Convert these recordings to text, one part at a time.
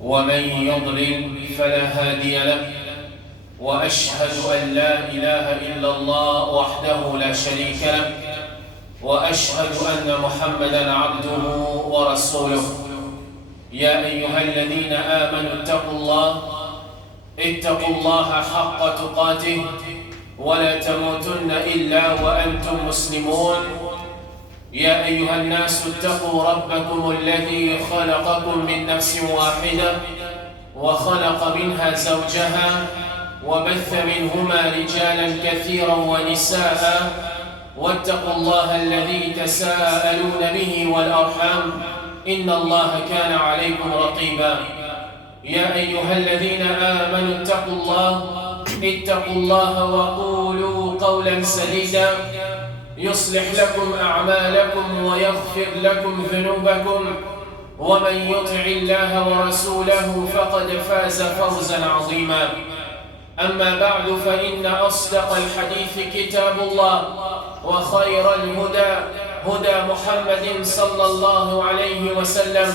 ومن يضلل فلا هادي له وأشهد أن لا إله إلا الله وحده لا شريك له وأشهد أن محمدا عبده ورسوله يا أيها الذين آمنوا اتقوا الله حق تقاته ولا تموتن إلا وأنتم مسلمون يا أيها الناس اتقوا ربكم الذي خلقكم من نفس واحدة وخلق منها زوجها وبث منهما رجالا كثيرا ونساء واتقوا الله الذي تساءلون به والأرحام إن الله كان عليكم رقيبا يا أيها الذين آمنوا اتقوا الله وقولوا قولا سديدا يصلح لكم أعمالكم ويغفر لكم ذنوبكم ومن يطع الله ورسوله فقد فاز فوزا عظيما أما بعد فإن أصدق الحديث كتاب الله وخير الهدى هدى محمد صلى الله عليه وسلم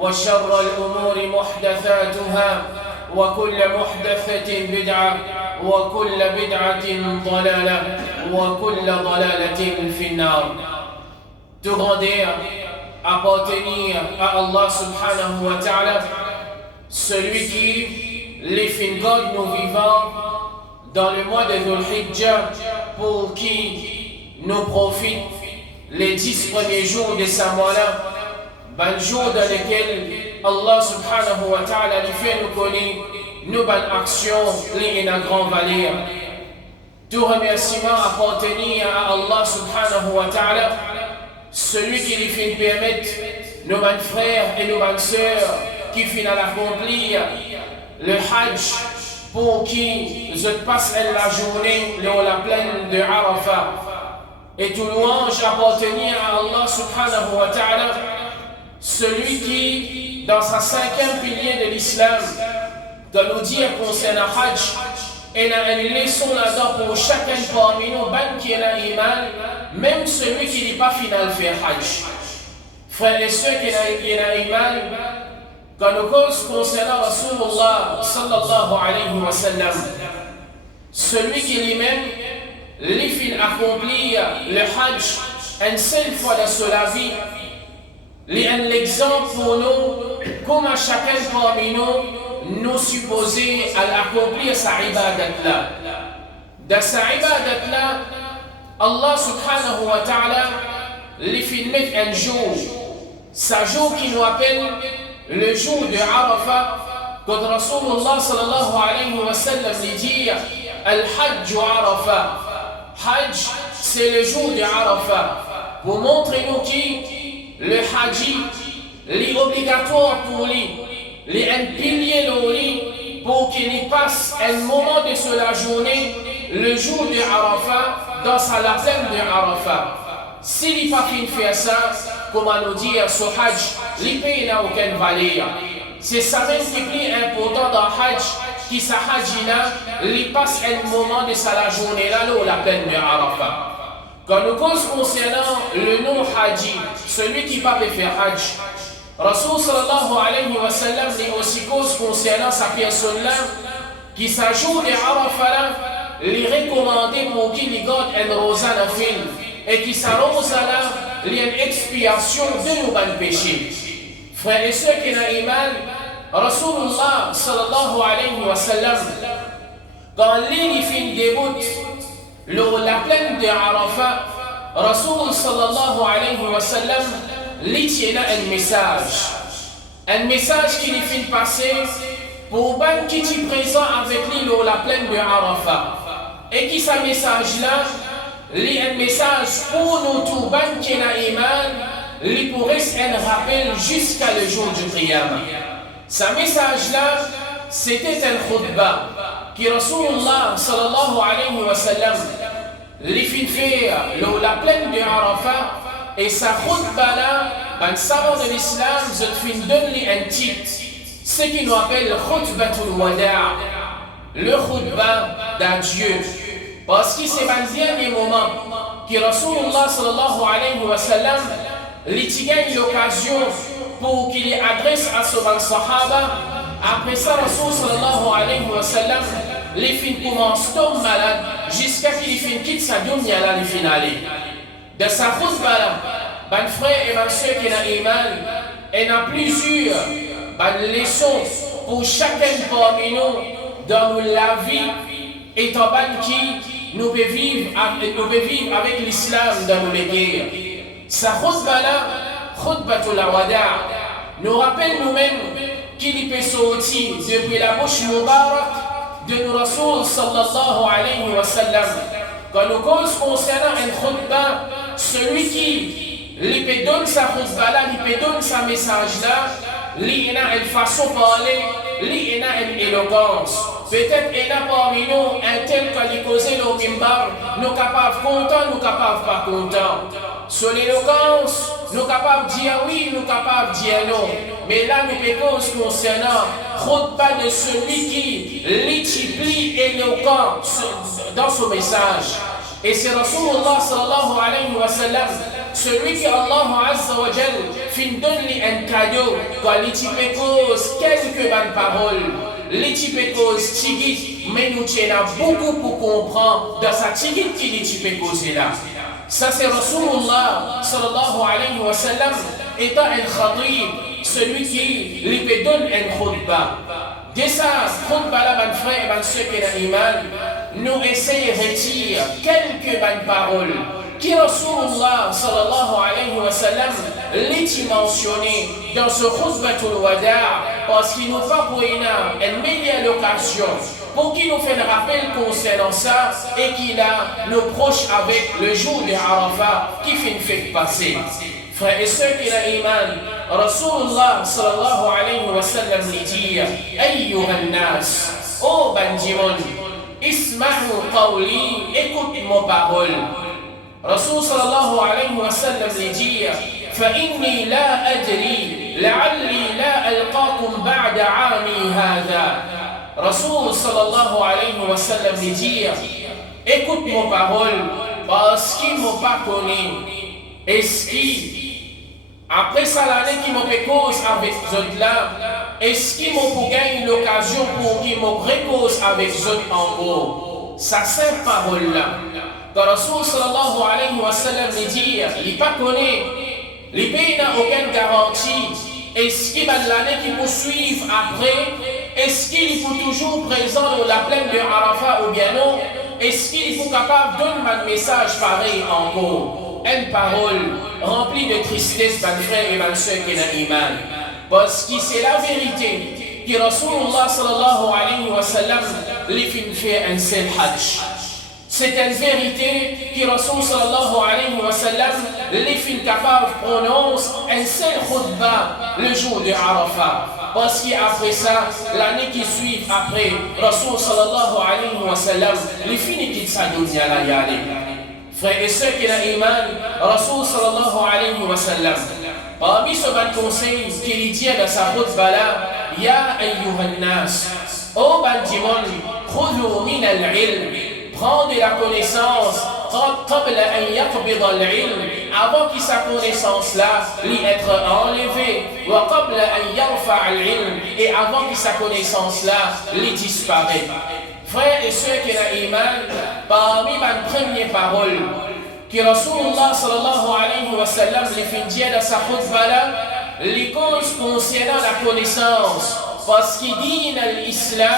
وشر الأمور محدثاتها وكل محدثة بدعة وكل بدعة ضلالة وكل ضلالة في النار. Tout grandeur appartenir à Allah subhanahu wa ta'ala, celui qui les fins God nous vivants dans le mois de Dhul Hijjah, pour qui nous profitent les 10 premiers jours de ce mois-là, ben jour dans lequel Allah subhanahu wa ta'ala lui fait nous connaître nos bonnes actions, les grand valeur. Tout remerciement appartenir à Allah subhanahu wa ta'ala, celui qui lui fait permettre nos bonnes frères et nos bonnes sœurs qui finissent à l'accomplir le Hajj, pour qui je passe la journée dans la plaine de Arafat. Et tout louange appartenir à Allah subhanahu wa ta'ala, celui qui, dans sa 5e pilier de l'islam, doit nous dire concernant Hajj, et a une leçon là-dedans pour chacun parmi nous, ben qui a iman, même celui qui n'est pas final faire Hajj. Frères et sœurs qui a iman, quand nous cause concernant Rasulullah sallallahu alayhi wa sallam, celui qui lui-même, les fin accomplir le Hajj une seule fois dans sa vie, il est un exemple pour nous, comment chacun parmi nous supposés à accomplir sa ibadat-là. Dans sa ibadat-là, Allah subhanahu wa ta'ala lui fait mettre un jour, ce jour qui nous appelle le jour de Arafat, quand Rasulullah sallallahu alayhi wa sallam lui dit Al-Hajj Arafat. Hajj, c'est le jour de Arafat. Pour montrer nous qui le Haji, est obligatoire pour lui, il est un pilier pour qu'il y passe un moment de la journée, le jour de Arafat, dans la plaine de Arafat. S'il n'a pas fini de faire ça, comment nous dire, ce Hajj, l'épée n'a aucune valeur. C'est ça même qui est important dans Hajj, qui sa Hajjina, il passe un moment de la journée là, la plaine de Arafat. Quand nous concernant le nom Haji, celui qui ne peut pas faire Hajj, Rasul sallallahu alayhi wa sallam est aussi cause concernant sa personne là, qui s'ajoute de Arafat, il est recommandé pour qu'il garde un rosa à film, et qui sa rosa là, il y a une expiation de nos bons péchés. Frères et sœurs qui ont iman, Rasulullah sallallahu alayhi wa sallam, quand il fin débute la plaine de Arafat, Rasul sallallahu alayhi wa sallam, il tient un message qui lui fait passer pour ben qui est présent avec lui dans la plaine de Arafat. Et qui ce message-là, il un message pour nous tous, ben qui n'a iman, il pourrait être un rappel jusqu'à le jour du Qiyamah. Ce message-là, c'était un khutbah qui Rasulullah sallallahu alayhi wa sallam lui fait faire dans la plaine de Arafat. Et sa khutbah-là, ben savant de l'islam, je te donne un titre, ce qui nous appelle khutbatul wada', le khutbah d'adieu. Parce que c'est un dernier moment que Rasulullah sallallahu alayhi wa sallam, il gagne l'occasion pour qu'il y adresse à ce ban sahaba. Après ça, Rasul sallallahu alayhi wa sallam, les filles commencent tomber malades jusqu'à ce qu'ils finissent quitte sa dunya là, les finales. De sa khutba là, ban frère et ban soeur qui n'a iman, et n'a plusieurs leçons pour chacun parmi nous dans la vie et en ban qui nous peut vivre avec l'islam dans nos guerres. Sa khutba là, khutbatul wada', nous rappelle nous-mêmes qu'il peut sortir depuis la bouche mubarak de nos Rasul sallallahu alayhi wa sallam. Quand nous cause concernant une khutba, celui qui lui peut donner sa khutba là, lui peut donner sa message là, lui a une façon de parler, lui a une éloquence. Peut-être il y a parmi nous un tel qui a causé le mimbar, nous capables contents, nous capables pas contents. Sur l'éloquence, nous capables de dire oui, nous capables de dire non. Mais là, nous pouvons concernant khutba de celui qui multiplie éloquent dans son message. Et c'est Rasulullah sallallahu alayhi wa sallam, celui qui Allah azza wa jal fin donne un cadeau quand il pose quelques bonnes paroles. Il pose tigit, mais nous tenons beaucoup pour comprendre dans sa tigit qu'il est posé là. Ça c'est Rasulullah sallallahu alayhi wa sallam étant un khatib, celui qui lui donne un khutba. Dès ça, khutba là, mon frère et mon soeur qui est iman, nous essayons de retirer quelques bonnes paroles qui Rasulullah sallallahu alayhi wa sallam l'est mentionné dans ce khutbatul wada' parce qu'il nous fait pour une meilleure occasion pour qu'il nous fait un rappel concernant ça et qu'il a nos proches avec le jour de Arafat qui fait passer. Frères et sœurs qui ont iman, Rasulullah sallallahu alayhi wa sallam lui dit Ayyuhan nas, ô bandimon, isma'u qawli, écoute mon parole. Rasul sallallahu alayhi wa sallam lui dit فإني لا أدري لعلي لا ألقاكم بعد عامي هذا. Rasul sallallahu alayhi wa sallam lui dit écoute mon parole parce qu'il ne m'a pas connu. Est-ce qu'il après ça l'année qui me cause avec eux là, est-ce qu'il m'a gagné l'occasion pour qu'il me repose avec eux en haut? Ça c'est parole là. Quand Rasul sallallahu alayhi wa sallam lui dit il n'est pas connu, les pays n'ont aucune garantie. Est-ce qu'il va l'année qui poursuivre après? Est-ce qu'il est toujours présent dans la plaine de Arafat ou bien non? Est-ce qu'il est capable de donner un message pareil encore? Une parole remplie de tristesse, mes frères et mes soeurs qui ont iman. Parce que c'est la vérité que Rasulullah sallallahu alayhi wa sallam lui fait un seul hajj. C'est une vérité que Rasul sallallahu alayhi wa sallam les filles capables prononcent un seul khutba le jour de Arafat. Parce qu'après ça, l'année qui suit après, Rasul sallallahu alayhi wa sallam les filles quittent sa dunya la yale. Frères et sœurs qui ont iman, Rasul sallallahu alayhi wa sallam, parmi ce bon conseil qu'il dit dans sa khutba là, Ya ayyuhan nas, ô bandimon, khudhu min al-ilm, prendre la connaissance avant que sa connaissance là lui être enlevée et avant que sa connaissance là lui disparaisse. Frères et sœurs qui ont iman, parmi ma première parole que Rasulullah sallallahu alayhi wa sallam les fait dire dans sa khutba là, les causes concernant la connaissance. Parce qu'il dit dans l'islam,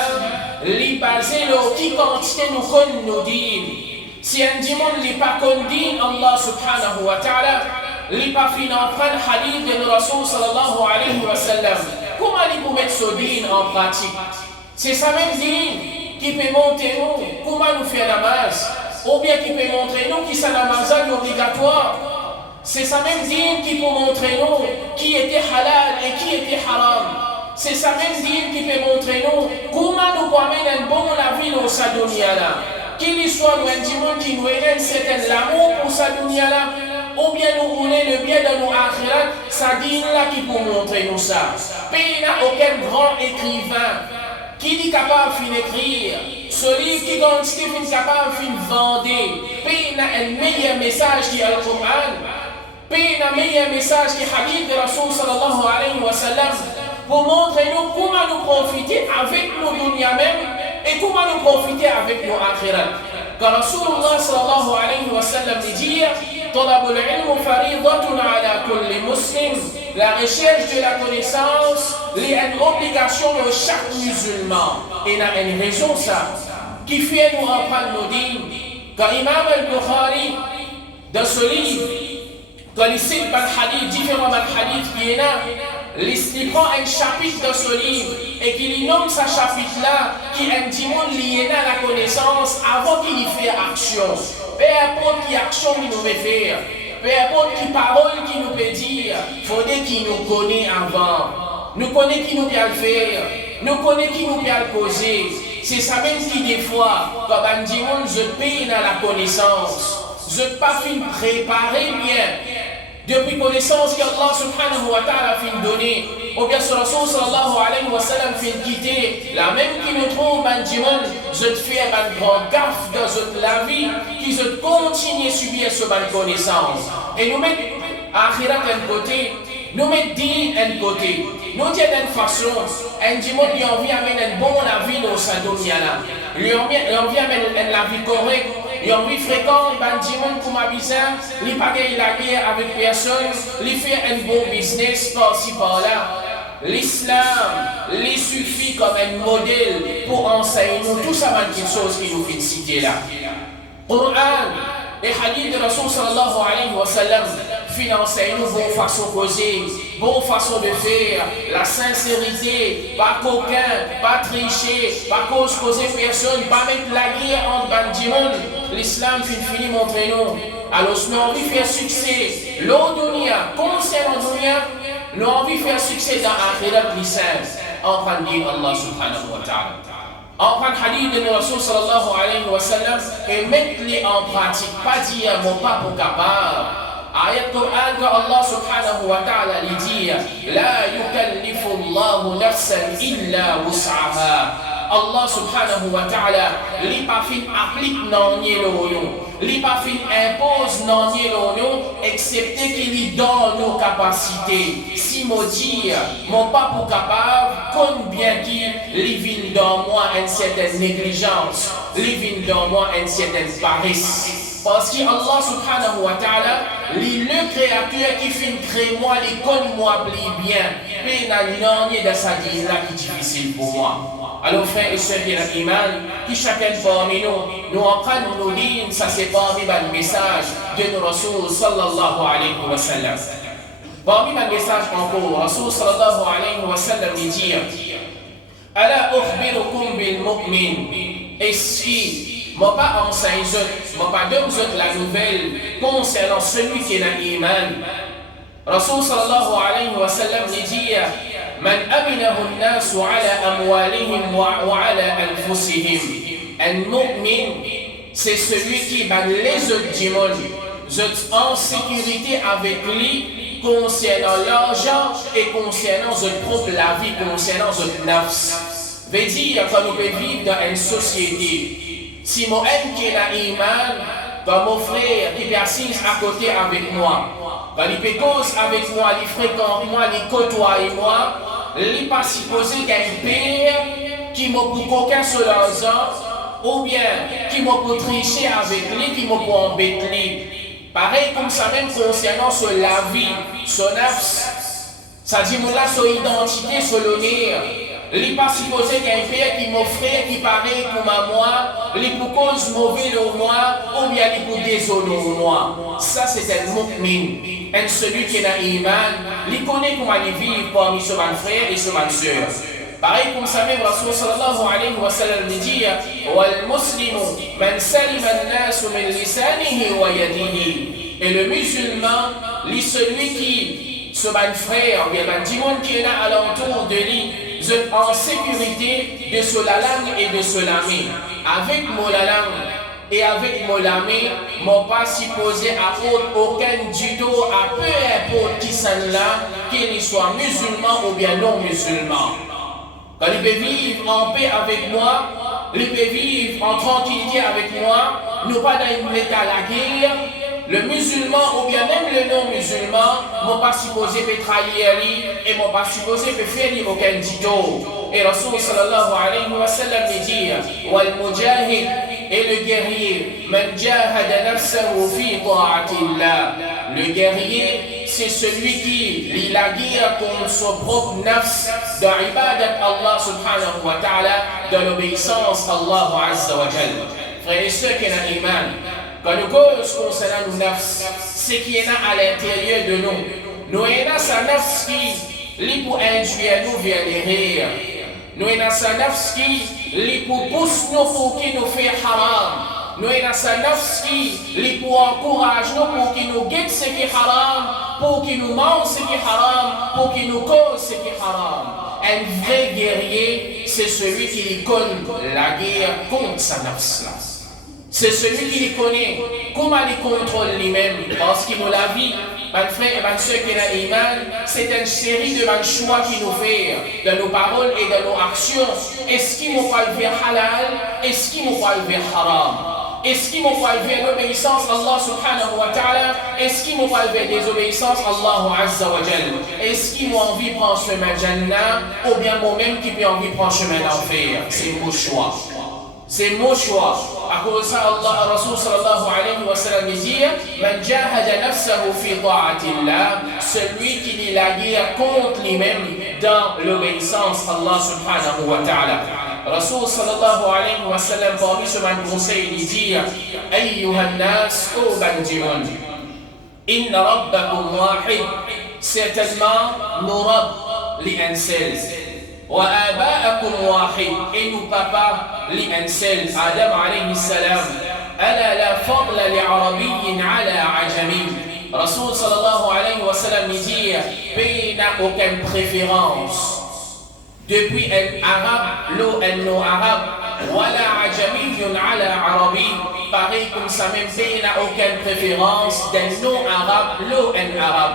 les basé qui continue nous dire. Si un dimanche n'est pas condamné, Allah subhanahu wa ta'ala, les pas fin en prendre hadith de Rasul sallallahu alayhi wa sallam. Comment il peut mettre ce din en pratique? C'est ça même din qui peut montrer nous comment nous faire la namaz, ou bien qui peut montrer nous qui c'est la namaz obligatoire. C'est ça même din qui peut montrer nous qui était halal et qui était haram. C'est ça même dire qui peut montrer nous comment nous pouvons amener un bon la vie dans sa dunya là. Qu'il soit nous un dimanche qui nous aide certain l'amour pour sa dunya là, ou bien nous voulons le bien de nos akhirat, ça dit là qui peut montrer nous ça. Pays n'a aucun grand écrivain qui est capable d'écrire ce livre qui est capable de vendre. Pays n'a un meilleur message qui est le Coran. Puis, un meilleur message qui hadith de Rasul sallallahu alayhi wa sallam pour montrer nous comment nous profiter avec nos dunya même et comment nous profiter avec nos akhirat. Car Rasulullah sallallahu alayhi wa sallam dit طلب العلم فريضة على كل مسلم. La recherche de la connaissance est une obligation de chaque musulman. Et il y a une raison ça qui fait nous apprendre nos dîmes. Quand Imam al-Bukhari dans ce livre, quand il cite par hadith, différents hadiths qui est là, il prend un chapitre dans ce livre et qu'il nomme ce chapitre-là qui est un dimon lié à la connaissance avant qu'il y fait action. Peu importe qui action qu'il nous fait faire, peu importe qui parole qu'il nous peut dire, il faudrait qu'il nous connaisse avant. Nous connaît qui nous peut le faire, nous connaît qui nous peut le poser. C'est ça même qui des fois, comme un dimon, je paye dans la connaissance. Je ne pas fin préparer bien. Depuis connaissance qu'Allah subhanahu wa ta'ala fin donner, ou bien sur Rasul sallallahu alayhi wa sallam fin quitter, la même qui nous trouve, man dimon, je te fais un grand gaffe dans la vie, qui je continue à subir ce bonne connaissance. Et nous mettons akhirat d'un côté, nous mettons din d'un côté, nous disons d'une façon, un dimon lui envie d'amener un bon avis dans sa dunya là, lui envie d'amener la vie correcte. Il a envie fréquent, il va dire pour ma bizarre, il paye la guerre avec personne, il fait un bon business par-ci par-là. L'islam, il suffit comme un modèle pour enseigner nous tout ça, quelque chose qui nous fait citer là. Coran et hadith de Rasul sallallahu alayhi wa sallam enseignent nous bonne façon de causer, bonne façon de faire, la sincérité, pas coquin, pas tricher, pas causer personne, pas mettre la guerre entre bandimon. L'islam finit montrer nous. Alors, nous avons envie de faire succès. L'Odunia, concernant l'Odunia, nous avons envie de faire succès dans l'Akhirat licence. En train de dire Allah subhanahu wa ta'ala. En train de hadith de Rasul sallallahu alayhi wa sallam et mettre-les en pratique. Pas dire mon pas pour capable. Ayat Quran que Allah subhanahu wa ta'ala lui dit La yukallifu Allahu nafsan illa wus'aha. Allah subhanahu wa ta'ala li pa fin applique nan nye l'oyon, li pa fin impose nan nye l'oyon, excepté qu'il lui donne nos capacités. Si m'a dit, mon pas pour capable, combien qui li vin dans moi une certaine négligence, li vin dans moi une certaine paresse. Parce que Allah subhanahu wa ta'ala, le créateur qui fin crée moi, il connaît moi bien, mais il n'a rien de sa vie là qui est difficile pour moi. Alors frères et sœurs de l'iman, qui chacun parmi nous apprennent nos lignes, ça c'est parmi le message de nos Rasul sallallahu alayhi wa sallam. Parmi le message encore, Rasul sallallahu alayhi wa sallam dit Ala ukhbirukum bil mu'min. Est-ce que moi pas enseigne, moi pas donne la nouvelle concernant celui qui est dans l'iman. Rasul sallallahu alayhi wa sallam dit من أمنه الناس على أموالهم وعلى أنفسهم. Un mu'min, c'est celui qui bat les autres démons, en sécurité avec lui concernant l'argent et concernant notre propre la vie, concernant notre nafs. Veut dire qu'on peut vivre dans une société. Si mon aime qui est dans l'iman, dans mon frère qui est assis à côté avec moi, quand il peut cause avec moi, il fréquente moi, il côtoie moi, il n'est pas supposé qu'il y ait un père qui m'a pour coquin sur l'argent, ou bien qui m'a pour tricher avec lui, qui m'a pour embêter lui. Pareil comme ça même concernant sur la vie, son nafs, ça dit là son identité, son honneur. Il n'est pas supposé qu'il y ait un père qui m'offre, qui paraît comme à moi, il pour cause mauvaise au moi, ou bien il pour déshonorer au moi. Ça c'est un mu'min, un celui qui est dans l'iman, il connaît comment il vit parmi son frère et son sœur. Pareil comme ça même, Rasul sallallahu alayhi wa sallam dit Wal muslimu man salima an-nasu min lisanihi wa yadihi. Et le musulman, lui celui qui, ce frère, bien dit qui est là alentour de lui, en sécurité de ce langue et de ce lame. Avec mon langue et avec mon lame, mon pas supposé à aucun du tout, à peu importe qui s'en là, qu'il soit musulman ou bien non musulman. Quand il peut vivre en paix avec moi, il peut vivre en tranquillité avec moi, nous pas dans une état la guerre, le musulman ou bien même le non-musulman, m'ont pas supposé de trahir et m'ont pas supposé de faire aucun dito. Et Rasul sallallahu alayhi wa sallam dit, wal mujahid et le guerrier, man jahada nafsahu fi ta'atillah. Le guerrier, c'est celui qui lit la guerre contre son propre nafs dans l'ibadat Allah subhanahu wa ta'ala, dans l'obéissance à Allah azza wa jalla. Frères et sœurs qui ont l'iman, quand nous cause concernant nos nafs, c'est qu'il y en a à l'intérieur de nous. Nous avons sa nafs qui lit pour induire nous vers les rires. Nous avons sa nafs qui lit pour pousser nous pour qui nous fait haram. Nous avons sa nafs qui lit pour encourager nous pour qui nous guette ce qui est haram, pour qui nous mange ce qui est haram, pour qui nous cause ce qui est haram. Un vrai guerrier, c'est celui qui connaît la guerre contre sa nafs là. C'est celui qui les connaît, comment il contrôle lui-même, parce qu'il nous l'a vu. Mes frères et mes soeurs qui ont l'iman, c'est une série de choix qu'il nous fait dans nos paroles et dans nos actions. Est-ce qu'ils m'ont pas levé halal? Est-ce qu'ils m'ont pas levé haram? Est-ce qu'ils m'ont pas levé l'obéissance à Allah subhanahu wa ta'ala? Est-ce qu'ils m'ont pas levé désobéissance à Allah azza wa jalla? Est-ce qu'ils m'ont envie de prendre chemin Jannah ou bien moi-même qui peux envie de prendre chemin d'enfer? C'est mon choix. C'est mon choix. À cause de ça, Allah, Rasul sallallahu alayhi wa sallam dit, man jahada nafsahu fi ta'atillah, celui qui lit la guerre contre lui-même dans l'obéissance à Allah subhanahu wa ta'ala. Rasul sallallahu alayhi wa sallam parmi ce même conseil, il dit, ayyuhan nas, ô bandimun, inna rabbakum wahid, certainement nos rabbs li un seul. وآباءكم واحد إن بابا لأنسل آدم عليه السلام ألا لا فضل لعربي على عجمي رسول صلى الله عليه وسلم dit pays n'a aucune préférence depuis un arabe l'eau un non-arabe ولا عجمي على عربي pareil comme ça même pays n'a aucune préférence d'un non-arabe l'eau un arabe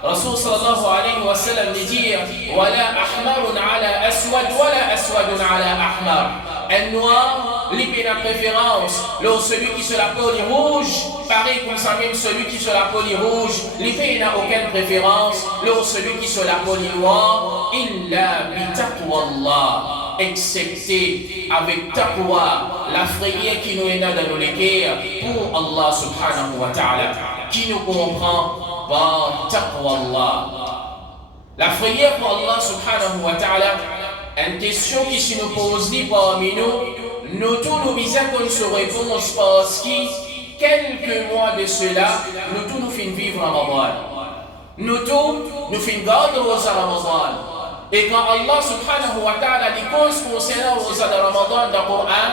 Rasul sallallahu alayhi wa sallam dit wala ahmarun ala aswad wala aswadun ala ahmar. Un noir, il a préférence. Celui qui se la peau rouge, pareil comme ça même celui qui se la peau rouge, il n'a aucune préférence. Celui qui se la peau noire, illa bi taqwallah, excepté avec taqwa, la frayeur qui nous est dans nos guerres pour Allah subhanahu wa ta'ala, qui nous comprend. Taqwallah. La frayeur pour Allah subhanahu wa ta'ala, une question qui se nous pose parmi nous tous nous visons qu'on se réponse parce que quelques mois de cela, nous tous nous finissons vivre Ramadan. Nous tous nous finissons garder Rosa Ramadan. Et quand Allah subhanahu wa ta'ala dit cause concernant Rosa de Ramadan dans le Coran,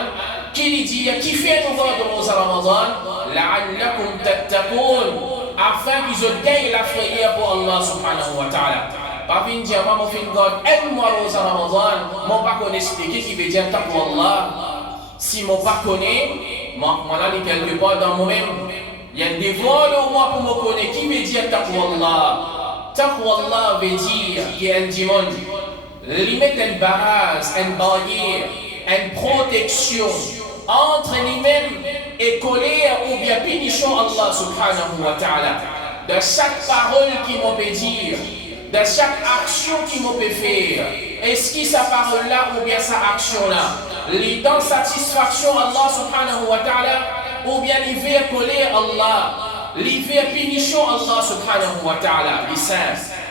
qui dit qui fait nous garder Rosa Ramadan, la'allakum tattaqun. Afin qu'ils gagnent la frayeur pour Allah subhanahu wa ta'ala. Pas venir dire, moi, je un mois au Ramadan, je ne pas expliquer qui veut dire taqwallah. Si je ne pas connais, je vais quelque part dans moi-même. Il y a des vols au moins pour me connaître qui veut dire taqwallah. Taqwallah veut dire qu'il y a un diamant. Il met une barrage, une barrière, une protection entre lui-même et colère ou bien punition Allah subhanahu wa ta'ala. De chaque parole qu'il m'a peut dire, de chaque action qu'il m'a peut faire, est-ce que sa parole-là ou bien sa action-là, il donne satisfaction à Allah subhanahu wa ta'ala ou bien il veut colère Allah, il veut punition Allah subhanahu wa ta'ala.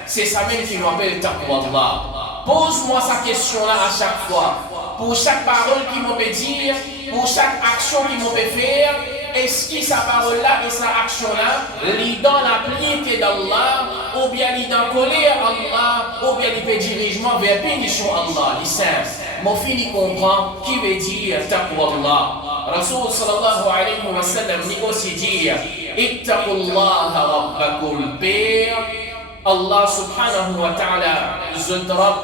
C'est ça même qui nous appelle taqwallah. Pose-moi sa question-là à chaque fois. Pour chaque parole qu'il m'a peut dire, pour chaque action qu'il m'a peut faire, est-ce que sa parole-là et sa action-là, il dans l'appliquer d'Allah, ou bien il dans colère Allah, ou bien il peut dirigement vers bénédiction Allah, il sait. Mon fils il comprend qui veut dire taqwallah. Rasul sallallahu alayhi wa sallam dit aussi dire ittaqullaha rabbakum père Allah subhanahu wa ta'ala zudrab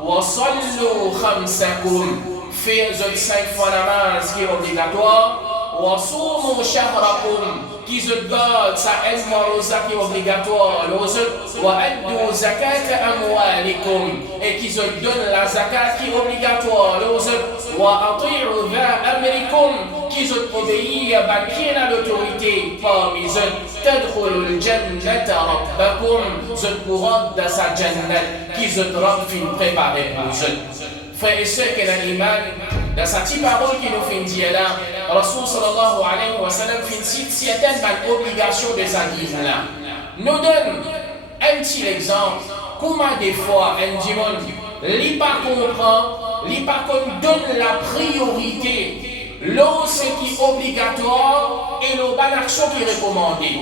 وصلوا خمسكم في 5 fois namaz qui est obligatoire وصوموا شهركم qui se garde sa haine morosa qui est obligatoire, وَأَدُّوا زَكَاةَ أَمْوَالِكُمْ et qui se donne la zakat qui est obligatoire, وَأَطِيعُوا ذَا أَمْرِكُمْ qui se obéit à qui a l'autorité parmi eux, تَدْخُلُوا الْجَنَّةَ رَبَّكُمْ je pourra dans sa jannat qui se rend fin préparé pour eux. Frères et sœurs qui ont l'iman, dans sa petite parole qui nous fait dire là, Rasul sallallahu alayhi wa sallam fait certaines obligations de sa guise là. Nous donne un petit exemple. Comment des fois, un dimanche, l'il pas comprend, l'il pas donne la priorité, l'eau ce qui est obligatoire et l'eau bonne action qui est recommandée.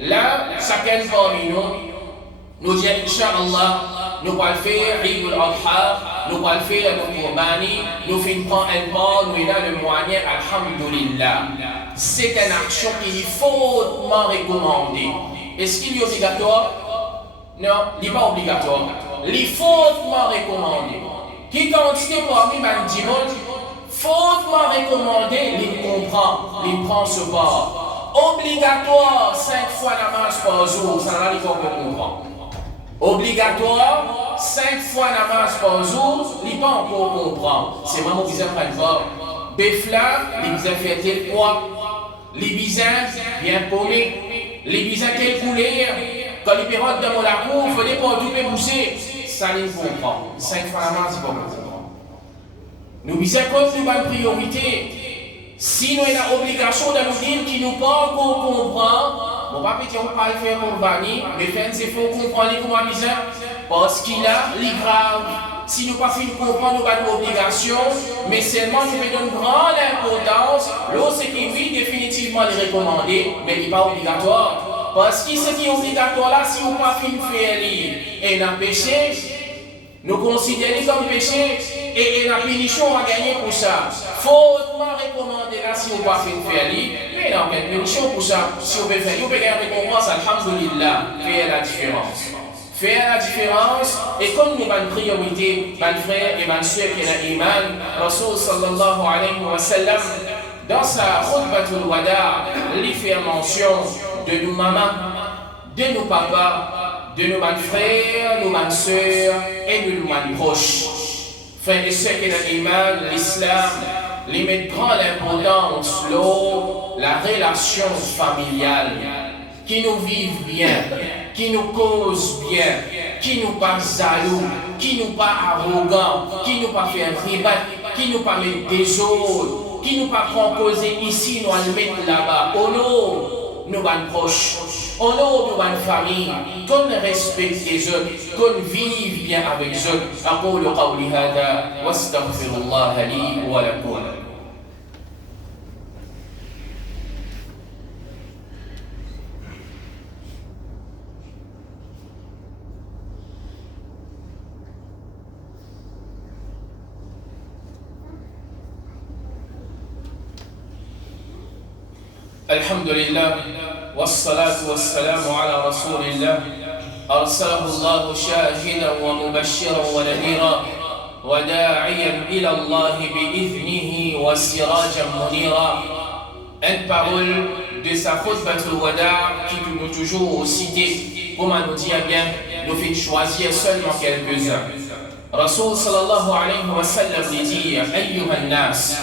Là, chacun parmi nous dit Inch'Allah, nous allons faire Eid al-Adha, nous allons faire le Qurbani, nous faisons un pas, nous avons le moyen, Alhamdulillah. C'est une action qui est fautement recommandée. Est-ce qu'il est obligatoire? Non, il n'est pas obligatoire. Il est fautement recommandé. Qui quantité parmi les dimanche, fautement recommandé, il comprend, il prend ce pas. Obligatoire, 5 fois namaz par jour, ça n'a pas comprendre. Obligatoire, 5 fois namaz par jour, il n'est pas encore comprendre. C'est vraiment bizarre prendre voir. Befla, les bizarres fait tel poids, les bizarres bien paumés, les bizarres tel couleur, quand les périodes dans la cour, il fallait pas tout pousser. Ça les comprend. 5 fois namaz, il ne pas comprendre. Nous bizarres comme nous avons priorité. Si nous avons l'obligation de nous dire qu'il nous pas encore comprendre, bon, pas petit, on va le faire pour Bani, mais faire c'est faut comprendre comment bizarre. Parce qu'il a les graves. Si nous pas fait comprendre, nous avons une obligation, mais seulement nous donnons une grande importance. L'eau, c'est qui oui, définitivement les recommander, mais il n'est pas obligatoire. Parce que ce qui est obligatoire là, si on pas fait faire et un péché, nous considérons comme péché et la punition on va gagner pour ça. Fautement recommandé là si on pas fait faire mais non, quelle punition pour ça. Si on peut faire, on peut gagner récompense, alhamdulillah, faire la différence. Faire la différence, et comme nous avons une priorité, mes frères et mes soeurs qui ont l'iman, Rasul sallallahu alayhi wa sallam, dans sa khutbatul wada, il fait mention de nos mamans, de nos papas, de nos frères, nos soeurs et de nos proches. Frères et sœurs qui ont l'iman, l'islam, les met grande importance, la relation familiale, qui nous vivent bien, qui nous cause bien, qui nous pas jaloux, qui nous pas arrogant, qui nous pas faire ribat, qui nous pas mettre des autres, qui nous pas composer ici, nous allons mettre là-bas. Oh non, nous sommes proches. Oh non, nous sommes famille. Qu'on respecte les autres, qu'on vive bien avec eux. أقول قولي هذا واستغفر الله لي ولكم. الحمد لله والصلاة والسلام على رسول الله أرسله الله شاهدا ومبشرا ونذيرا وداعيا إلى الله بإذنه وسراجا منيرا. Une parole de sa khutbatul wada qui nous toujours cité, comme on nous dit bien, nous fait choisir seulement quelques-uns. Rasul sallallahu alayhi wa sallam dit أيها الناس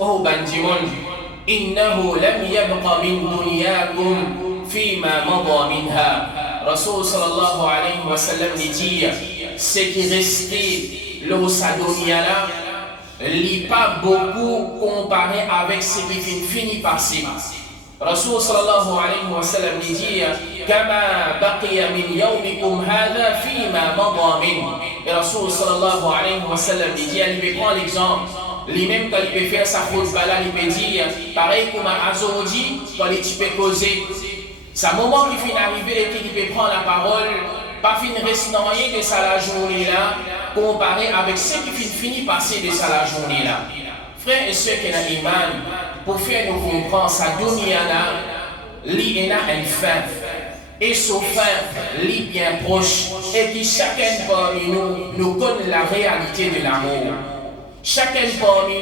أو بندمون إنه لم يبق من دنياكم فيما مضى منها. Rasul sallallahu alayhi wa sallam dit ce qui restait là sa dunya là, n'est pas beaucoup comparé avec ce qui finit passé. Rasul sallallahu alayhi wa sallam dit كما بقي من يومكم هذا فيما مضى منه. Et Rasul sallallahu alayhi wa sallam dit, il peut prendre l'exemple. Lui-même, quand il peut faire sa khutba là, il peut dire, pareil comme Azor dit, quand il peut causer. C'est un moment qui finit d'arriver et qu'il peut prendre la parole, pas finir rester de ça la journée là, comparé avec ce qui finit passer de ça la journée là. Frères et sœurs qui ont l'iman, pour faire nous comprendre, sa dunya là, il y a une fin. Et son fin, il bien proche, et qui chacun parmi nous connaît la réalité de l'amour. Chacun parmi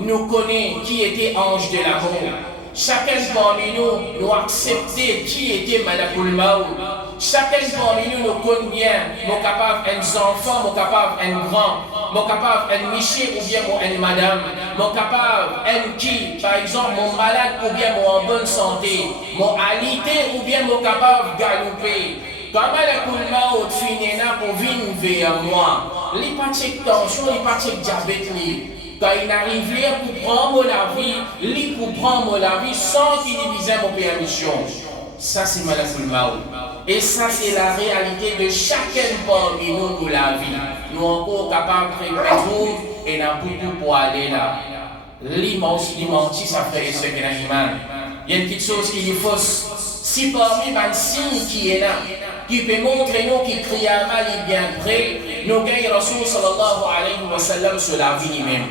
nous connaît qui était ange de l'amour. chacun parmi nous, nous accepter qui était Malakul Maout. Chacun parmi nous, nous connaît bien, nous capable un enfant, nous capable un grand, nous capable un monsieur ou bien un madame, nous capable un qui, par exemple, mon malade ou bien en bonne santé, mon alité ou bien mon capable galoper. Quand Malakul Maout finit pour venir vers moi, les patients tension, les patients diabète, quand il arrive là pour prendre la vie, lui pour prendre la vie sans qu'il ait besoin de permission. Ça c'est Malakul Maout. Et ça c'est la réalité de chacun parmi nous pour la vie. Nous encore capables de préparer tout et nous avons beaucoup pour aller là. L'immense, ça fait ce qu'il y a l'imam. Il y a une petite chose qui est fausse. Si parmi les signes qui est là, qui peut montrer nous qui crie à mal et bien près, nous gagnons Rasul sallallahu alayhi wa sallam sur la vie lui-même.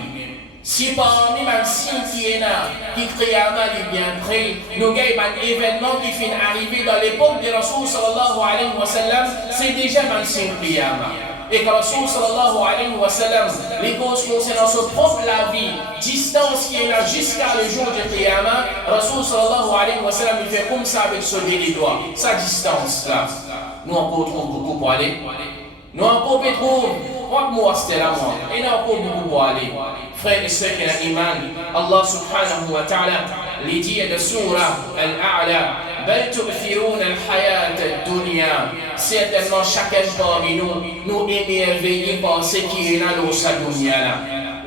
Si parmi les signes qui est là, qui crie à mal et bien près, nous gagnons un événement qui finit arriver dans l'époque de Rasul sallallahu alayhi wa sallam, c'est déjà un signe qui est à mal. Et quand Rasul sallallahu alayhi wa sallam, les causes concernant son propre la vie, distance qui est là jusqu'à le jour du Qiyamah, Rasul sallallahu alayhi wa sallam, il fait comme ça avec son délit doigt, sa distance là. Nous encore trouvons beaucoup pour aller. Nous encore trouvons, moi c'était là moi, et nous encore beaucoup pour aller. Frères et sœurs qui ont l'iman, Allah subhanahu wa ta'ala, les dit de Surah Al-A'la, بل تؤثرون الحياة الدنيا. Certainement chacun parmi nous émerveillés par ce qui est là dans sa dunya là.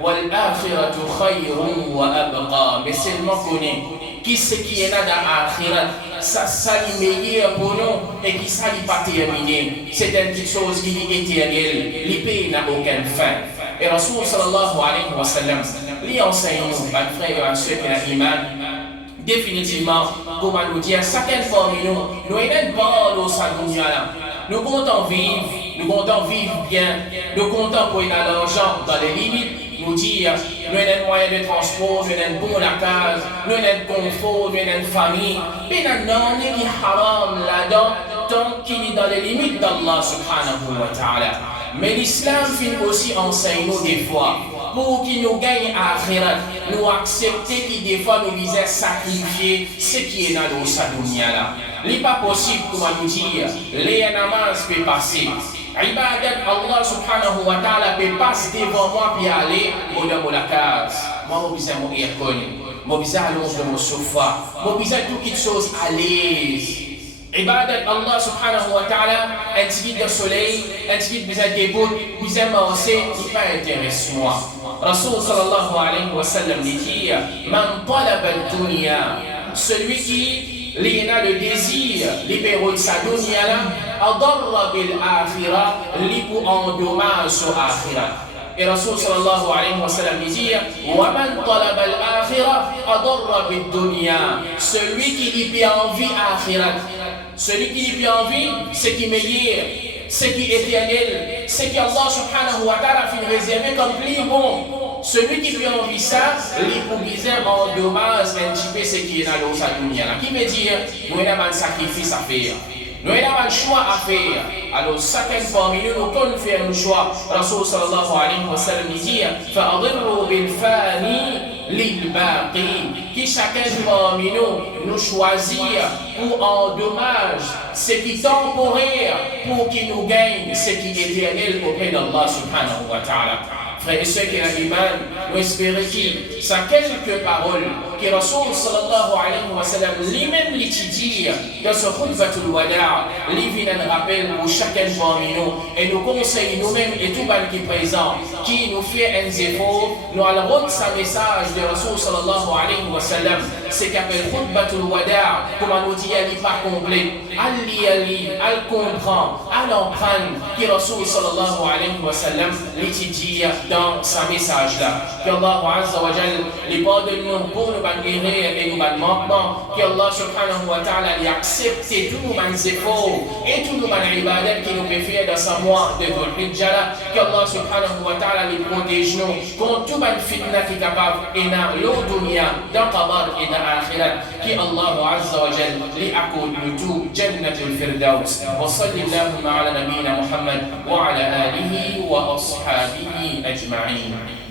والآخرة خير وأبقى. Mais seulement connaît qui c'est qui est là dans l'akhirat, ça s'allie meilleur pour nous et qui s'allie pas terminé. C'est une petite chose qui est éternelle. L'épée n'a aucune fin. Et Rasul sallallahu alayhi wa sallam, lui enseigne nous, frères et sœurs qui ont l'iman, définitivement, comment nous dire, chacun parmi nous, nous n'avons pas dans sa dunya là. Nous comptons vivre bien, nous comptons pour l'argent dans les limites. Nous dire, nous avons un moyen de transport, nous avons un bon la case, nous avons un confort, nous avons une famille. Mais nous avons un haram là-dedans, tant qu'il est dans les limites d'Allah subhanahu wa ta'ala. Mais l'islam finit aussi enseigne nous des fois, pour qu'il nous gagne à akhirat, nous accepter qu'il des fois nous disait sacrifier ce qui est dans sa dunya là. Il n'est pas possible, comment nous dire, les namaz peut passer. Ibadat Allah subhanahu wa ta'ala peut passer devant moi puis aller au la case. Moi, je besoin de aircon, je besoin de mon sofa, je besoin de toutes choses à l'aise. Ibadat Allah subhanahu wa ta'ala, un petit de soleil, un petit besoin de debout, besoin de manger, il pas intéresse moi. Rasul sallallahu alayhi wa sallam dit, man talaba al-dunya, celui qui il a le désir, libéraux de sa dunya là, adarra bil akhirah, li pour endommage sur akhirah. Et Rasul sallallahu alayhi wa sallam dit, wa man talaba al akhirah, adarra bil dunya, celui qui lui fait envie akhirah, celui qui lui fait envie, ce qui meilleur, ce qui est éternel, ce qui Allah subhanahu wa ta'ala fait réserver comme plus bon. Celui qui lui envie ça, il pour bizarre en dommage un petit peu ce qui est dans sa dunya. Qui veut dire, nous avons un sacrifice à faire. Nous avons un choix à faire. Alors, chacun parmi nous, nous pouvons faire un choix. Rasul sallallahu alayhi wa sallam dit, فَأَضِرُّوا بِالْفَانِي لِلْبَاقِي. Qui chacun parmi nous choisir pour en dommage ce qui est temporaire pour qu'il nous gagne ce qui est éternel auprès d'Allah subhanahu wa ta'ala. Frères et sœurs qui ont l'iman, nous espérons que ça quelques paroles que Rasul sallallahu alayhi wa sallam lui-même l'étudie dans ce khutbatul wada', lui vient un rappel pour chacun parmi nous et nous conseille nous-mêmes et tout le monde qui est présent, qui nous fait un effort, nous allons rendre sa message de Rasul sallallahu alayhi wa sallam, c'est qu'appelle khutbatul wada', comment nous dit, elle n'est pas complète, elle comprend, elle emprunte que Rasul sallallahu alayhi wa sallam l'étudie dans sa message là. Qu'Allah Azza wa Jal les pardonne pour nous malgré et nous manquements. Qu'Allah subhanahu wa ta'ala les accepte tous nos efforts et tous nos ibadat qui nous peut faire dans sa mois de Dhul-Hijjah. Qu'Allah subhanahu wa ta'ala les protège nous contre tout le fitna qui est capable et dans l'eau dunya, dans Qabar et dans l'akhirat. Qu'Allah Azza wa Jal les accorde nous tout Jannatul Firdaus. Wa sallallahu ala nabina Muhammad wa ala alihi wa ashabihi أجمعين.